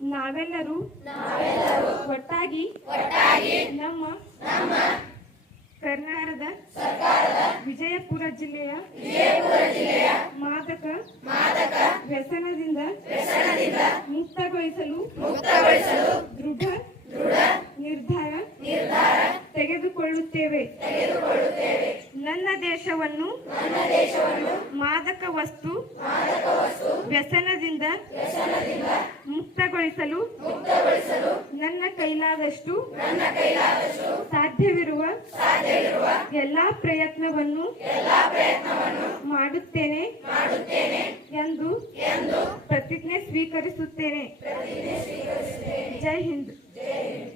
ನಾವೆಲ್ಲರೂ ಒಟ್ಟಾಗಿ ನಮ್ಮ ಕರ್ನಾಟಕದ ವಿಜಯಪುರ ಜಿಲ್ಲೆಯ ಮಾದಕ ವ್ಯಸನದಿಂದ ಮುಕ್ತಗೊಳಿಸಲು ದೃಢ ನಿರ್ಧಾರ ತೆಗೆದುಕೊಳ್ಳುತ್ತೇವೆ. ನನ್ನ ದೇಶವನ್ನು ಮಾದಕ ವಸ್ತು ವ್ಯಸನದಿಂದ ವ್ಯಸನದಿಂದ ಮುಕ್ತಗೊಳಿಸಲು ನನ್ನ ಕೈಲಾದಷ್ಟು ಸಾಧ್ಯವಿರುವ ಎಲ್ಲಾ ಪ್ರಯತ್ನವನ್ನು ಮಾಡುತ್ತೇನೆ ಎಂದು ಪ್ರತಿಜ್ಞೆ ಸ್ವೀಕರಿಸುತ್ತೇನೆ. ಜೈ ಹಿಂದ್. ಜೈ ಹಿಂದ್